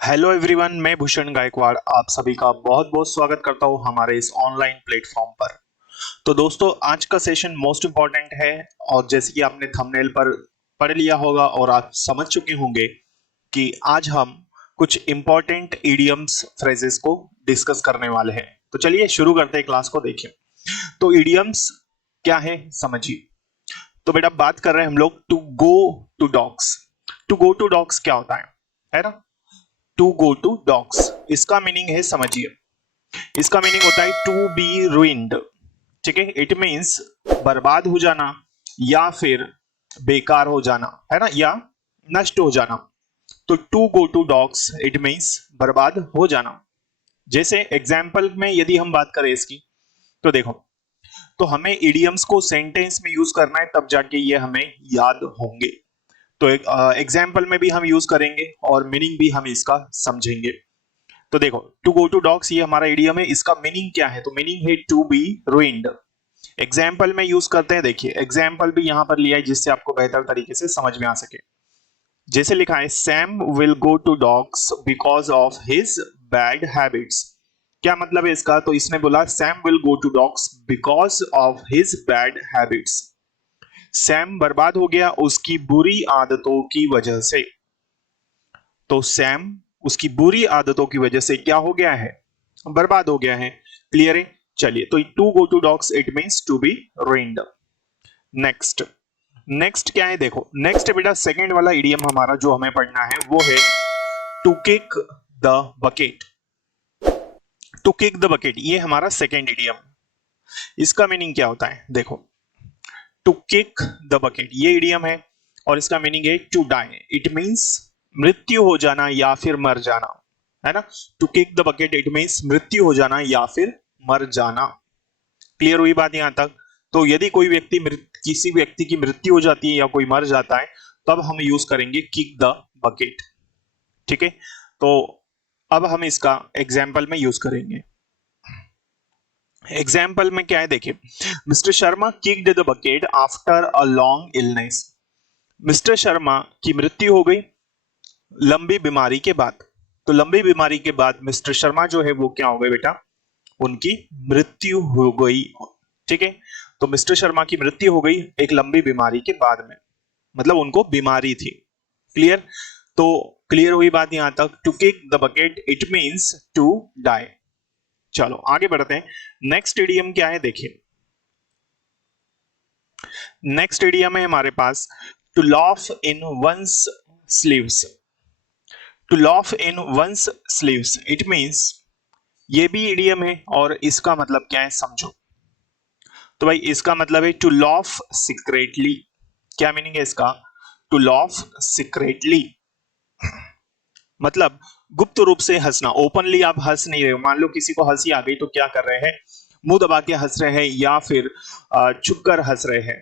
Hello everyone, मैं भूषण गायकवाड़ आप सभी का बहुत बहुत स्वागत करता हूं हमारे इस ऑनलाइन प्लेटफॉर्म पर। तो दोस्तों, आज का सेशन मोस्ट इम्पॉर्टेंट है और जैसे कि आपने थंबनेल पर पढ़ लिया होगा और आप समझ चुके होंगे कि आज हम कुछ इम्पॉर्टेंट इडियम्स फ्रेजेस को डिस्कस करने वाले हैं। तो चलिए शुरू करते हैं क्लास को। देखिए, तो इडियम्स क्या है समझिए। तो बेटा, बात कर रहे हैं हम लोग to go to dogs. To go to dogs क्या होता है ना? टू गो टू डॉग्स, इसका मीनिंग है, समझिए, इसका मीनिंग होता है टू बी ruined। ठीक है, इट मीन्स बर्बाद हो जाना या फिर बेकार हो जाना, है ना, या नष्ट हो जाना। तो to go to dogs it means बर्बाद हो जाना। जैसे एग्जाम्पल में यदि हम बात करें इसकी, तो देखो, तो हमें इडियम्स को सेंटेंस में यूज करना है, तब जाके ये हमें याद होंगे। तो एक एग्जाम्पल में भी हम यूज करेंगे और मीनिंग भी हम इसका समझेंगे। तो देखो, टू गो टू डॉग्स ये हमारा इडियम है, इसका मीनिंग क्या है? तो मीनिंग है टू बी ruined। एग्जाम्पल में यूज करते हैं। देखिए, एग्जाम्पल भी यहां पर लिया है जिससे आपको बेहतर तरीके से समझ में आ सके। जैसे लिखा है, Sam will go to dogs because of his bad habits. क्या मतलब है इसका? तो इसने बोला Sam will go to dogs because of his bad habits. Sam बर्बाद हो गया उसकी बुरी आदतों की वजह से। तो सैम उसकी बुरी आदतों की वजह से क्या हो गया है? बर्बाद हो गया है। क्लियर है? चलिए, तो to go to dogs it means to be ruined। Next, next क्या है? देखो, नेक्स्ट बेटा सेकंड वाला इडियम हमारा जो हमें पढ़ना है वो है to kick the bucket. To kick the bucket ये हमारा सेकंड इडियम। इसका मीनिंग क्या होता है? देखो, टू किक द बकेट ये इडियम है और इसका मीनिंग है टू डाई। इट मींस मृत्यु हो जाना या फिर मर जाना, है ना। To kick the bucket it means मृत्यु हो जाना या फिर मर जाना। क्लियर हुई बात यहां तक? तो यदि कोई व्यक्ति किसी व्यक्ति की मृत्यु हो जाती है या कोई मर जाता है, तब हम यूज करेंगे किक द बकेट। ठीक है, तो अब हम इसका एग्जाम्पल में यूज करेंगे। एग्जाम्पल में क्या है? देखिए, mister Sharma kicked the bucket after a long illness. Mister Sharma की मृत्यु हो गई लंबी बीमारी के बाद। तो लंबी बीमारी के बाद मिस्टर शर्मा जो है वो क्या हो गए बेटा? उनकी मृत्यु हो गई। ठीक है, तो मिस्टर शर्मा की मृत्यु हो गई एक लंबी बीमारी के बाद में, मतलब उनको बीमारी थी। क्लियर? तो क्लियर हुई बात यहां तक? To kick the bucket it means to die. चलो आगे बढ़ते हैं। नेक्स्ट इडियम क्या है? देखिए, नेक्स्ट इडियम है हमारे पास to laugh in one's sleeves. To laugh in one's sleeves it means, ये भी इडियम है और इसका मतलब क्या है समझो। तो भाई इसका मतलब है टू लॉफ सीक्रेटली। क्या मीनिंग है इसका? टू लॉफ सीक्रेटली मतलब गुप्त रूप से हंसना। ओपनली आप हंस नहीं रहे हो। मान लो किसी को हंसी आ गई तो क्या कर रहे हैं? मुंह दबा के हंस रहे हैं या फिर छुप कर हंस रहे हैं।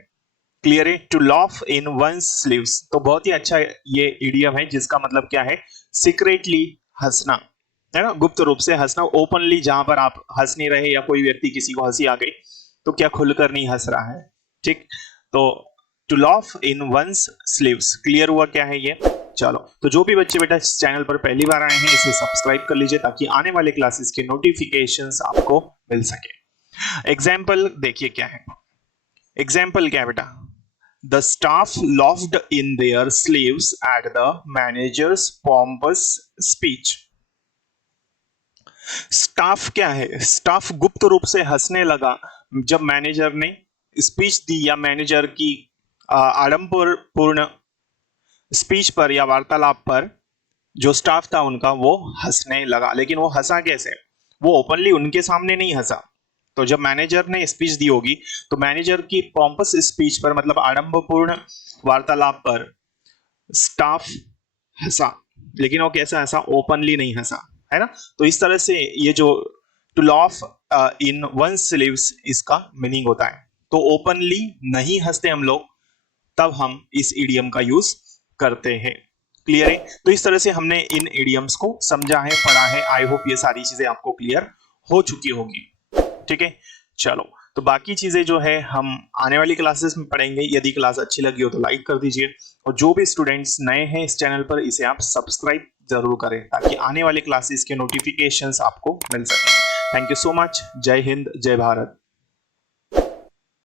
क्लियर है? To laugh in one's sleeves तो बहुत ही अच्छा ये इडियम है जिसका मतलब क्या है? सीक्रेटली हंसना, है ना, गुप्त रूप से हंसना। ओपनली जहां पर आप हंस नहीं रहे या कोई व्यक्ति किसी को हंसी आ गई तो क्या खुलकर नहीं हंस रहा है? ठीक, तो to laugh in one's sleeves. Clear हुआ क्या है ये? चलो, तो जो भी बच्चे बेटा इस चैनल पर पहली बार आए हैं इसे सब्सक्राइब कर लीजिए ताकि आने वाले क्लासेस के नोटिफिकेशंस आपको मिल सके। एग्जाम्पल देखिए क्या है। एग्जाम्पल क्या है बेटा? The staff laughed in their sleeves at the manager's pompous speech। Staff क्या है? स्टाफ गुप्त रूप से हंसने लगा जब मैनेजर ने स्पीच दी या मैनेजर की आडंबरपूर्ण स्पीच पर या वार्तालाप पर जो स्टाफ था उनका वो हंसने लगा। लेकिन वो हंसा कैसे? वो ओपनली उनके सामने नहीं हंसा। तो जब मैनेजर ने स्पीच दी होगी तो मैनेजर की पॉम्पस स्पीच पर मतलब आडंबरपूर्ण वार्तालाप पर स्टाफ हंसा, लेकिन वो कैसा हंसा? ओपनली नहीं हंसा, है ना। तो इस तरह से ये जो to laugh in one sleeves इसका मीनिंग होता है। तो ओपनली नहीं हंसते हम लोग, तब हम इस इडियम का यूज करते हैं। क्लियर है? तो इस तरह से हमने इन इडियम्स को समझा है, पढ़ा है। आई होप ये सारी चीजें आपको क्लियर हो चुकी होगी। ठीक है, चलो, तो बाकी चीजें जो है हम आने वाली क्लासेस में पढ़ेंगे। यदि क्लास अच्छी लगी हो तो लाइक कर दीजिए और जो भी स्टूडेंट्स नए हैं इस चैनल पर इसे आप सब्सक्राइब जरूर करें ताकि आने वाले क्लासेस के नोटिफिकेशंस आपको मिल सके। Thank you so much. जय हिंद, जय भारत।